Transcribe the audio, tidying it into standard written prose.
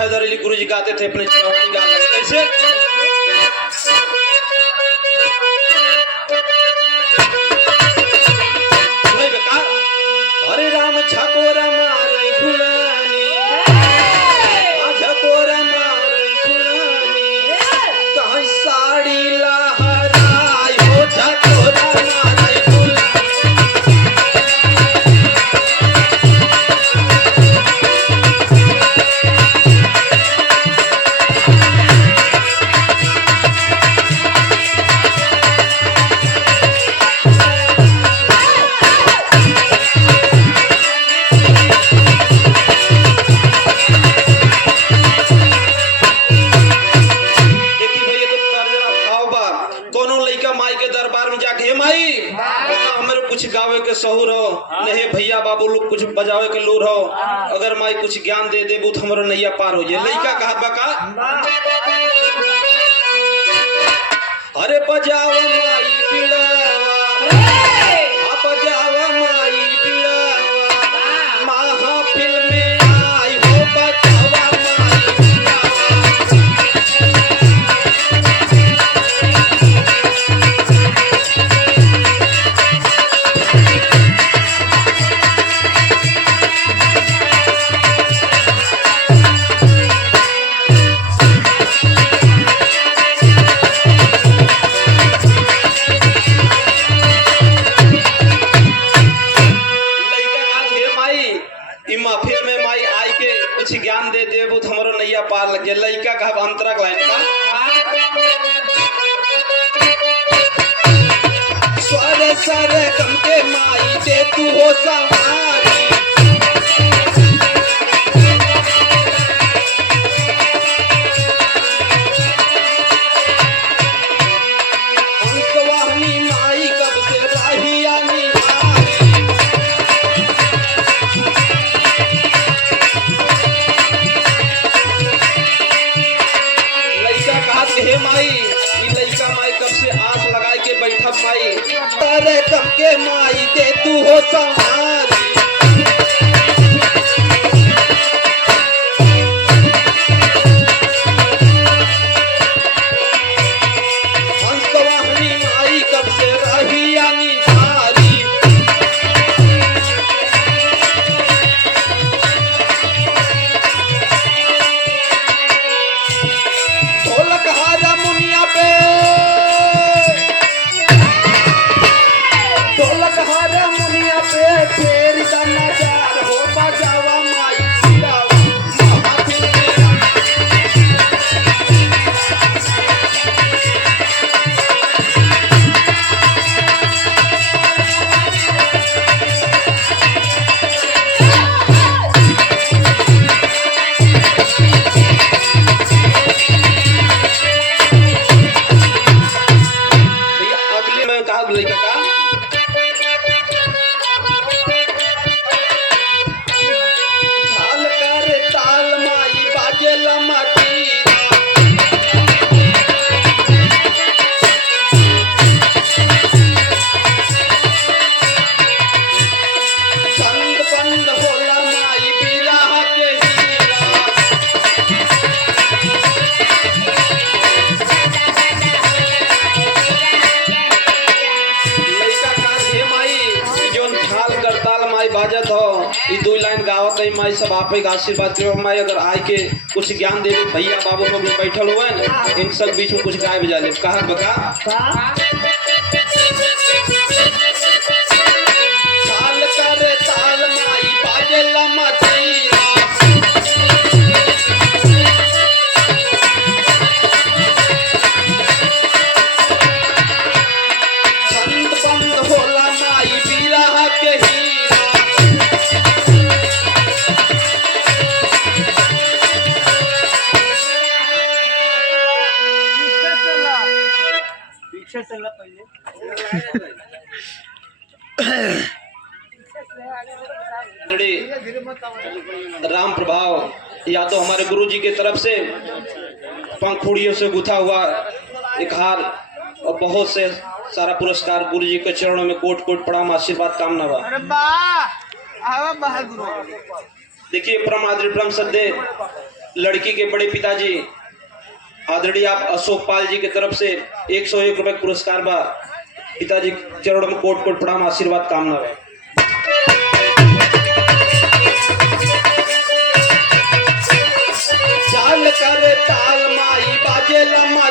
हैदर अली गुरुजी गाते थे अपने जवानी गाने कैसे हरे राम झकोरा मारे झुलानी झकोरा मारे झुलानी कहीं साड़ी लहराई हो झकोरा मारे झुलानी कुछ गावे के सहूर हो नहीं भैया बाबू लोग कुछ बजावे के लूर हो अगर माई कुछ ज्ञान दे देबू तो हमारा नैया पार हो जाए लइका कहत बका अरे बजाव माई पिड़ावा बजाव माई पिड़ावा महफिल में आई हो बजावा ज्ञान दे देबो तो हमारो नैया पार लग जाए लइका कहब अंतरा लाइन का स्वर सर कम के माई दे तू हो सवारी अंकवाहनी माई कब से राहिया हे माई लइका माई कब से आस लगाई के बैठब माई तारे कम के माई दे तू हो संहारी हंसवाहनी माई कब से रहिया निहारी फेर नजार हो बजावा माई अगले में कहा लड़का का बाजत हो ये दो लाइन गावत है माई सब आप ही आशीर्वाद करो माई अगर आए के कुछ ज्ञान दे भैया बाबू लोग बैठल हुए ना इन सब बीच में कुछ गाय बजा ले कहा बका ताल करे ताल माई बाजे लमतीरा छंद बंद होला माई बिरहा के राम प्रभाव या तो हमारे गुरुजी की तरफ से पंखुड़ियों से गुथा हुआ एक हार और बहुत से सारा पुरस्कार गुरुजी के चरणों में कोट कोट प्रणाम आशीर्वाद कामना बा। देखिए परम आदरणीय परम श्रद्धेय लड़की के बड़े पिताजी आदरणीय आप अशोक पाल जी की तरफ से 101 रुपए पुरस्कार बा। पिताजी चरणों में कोट कोट प्रणाम, आशीर्वाद कामना है। चाल कर ताल माई बाजे लम्मा